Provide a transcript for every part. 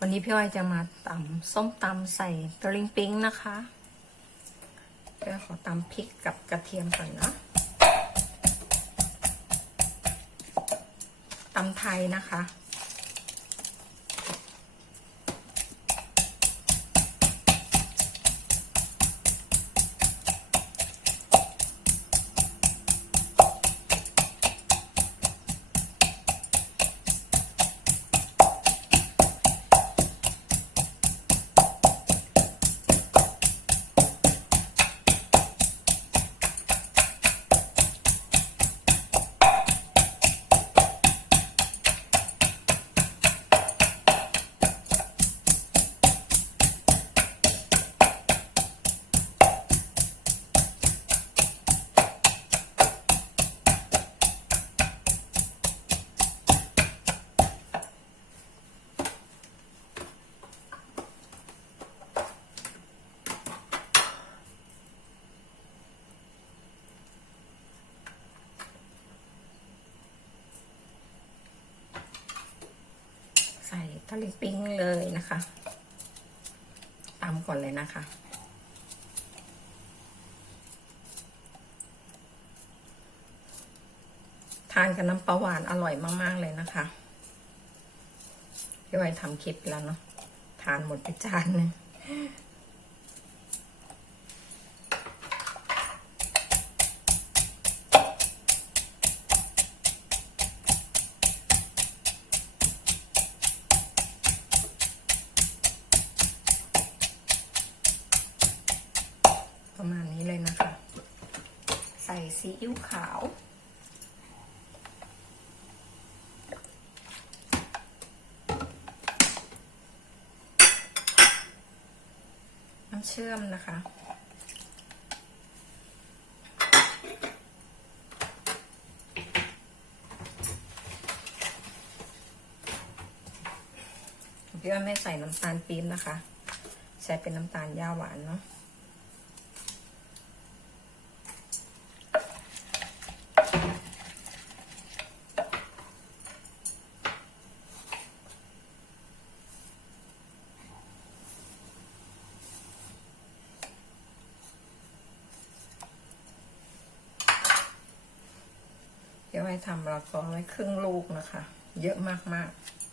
วันนี้พี่อ้อยจะมาตำส้มตำใส่ตะลิงปิ้งนะคะเดี๋ยวขอตำพริกกับกระเทียมก่อนนะตำไทยนะคะ ใส่ตะลิงปิ้งเลยนะคะตำก่อนเลยนะคะ ทานกับน้ำปลาหวานอร่อยมาก ๆ เลยนะคะพี่ไว้ทำคลิปแล้วเนาะทานหมดไปจานนึง ประมาณนี้เลยนะคะ ใส่ซีอิ๊วขาว น้ำเชื่อมนะคะพี่ว่าไม่ใส่น้ำตาลปี๊บนะคะ ใช้เป็นน้ำตาลย่าหวานเนาะ เดี๋ยวไว้ทำแล้วก็ไว้ครึ่งลูกนะคะ เยอะมากๆ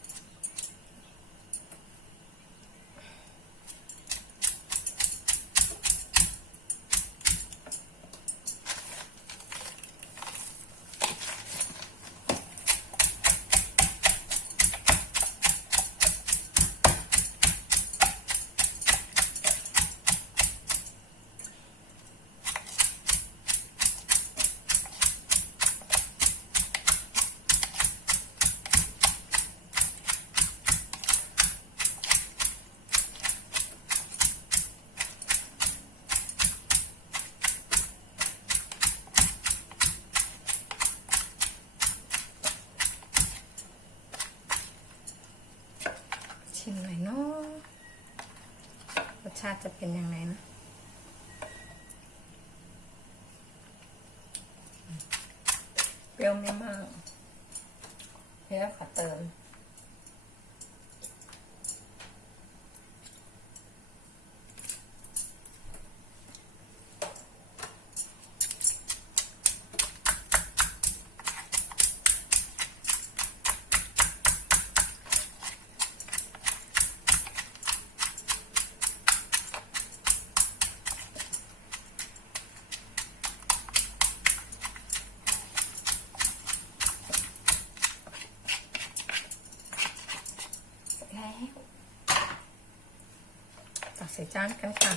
ชิมหน่อยเนาะรสชาติจะเป็นยังไงนะเปรี้ยวไม่มากเดี๋ยวขอเติม แล้วตักใส่จานกันค่ะ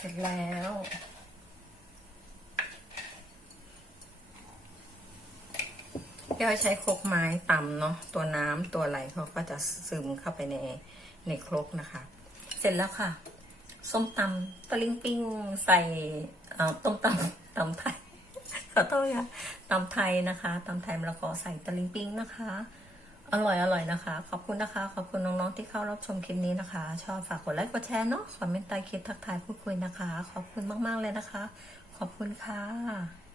สร็จแล้ว พี่อ้อยใช้ครกไม้ต่ำเนาะตัวน้ำตัวอะไรเขาก็จะซึมเข้าไปในในครกนะคะ เสร็จแล้วค่ะ ส้มตำตะลิงปิ้งใส่ต้มตำตำไทยขอโทษค่ะตำไทยนะคะตำไทยมะละกอใส่ตะลิงปิ้งนะคะ อร่อยอร่อยนะคะ ขอบคุณนะคะ ขอบคุณน้องๆที่เข้ารับชมคลิปนี้นะคะ ชอบฝากกดไลค์กดแชร์เนาะคอมเมนต์ใต้คลิปทักทายพูดคุยนะคะ ขอบคุณมากๆเลยนะคะ ขอบคุณค่ะ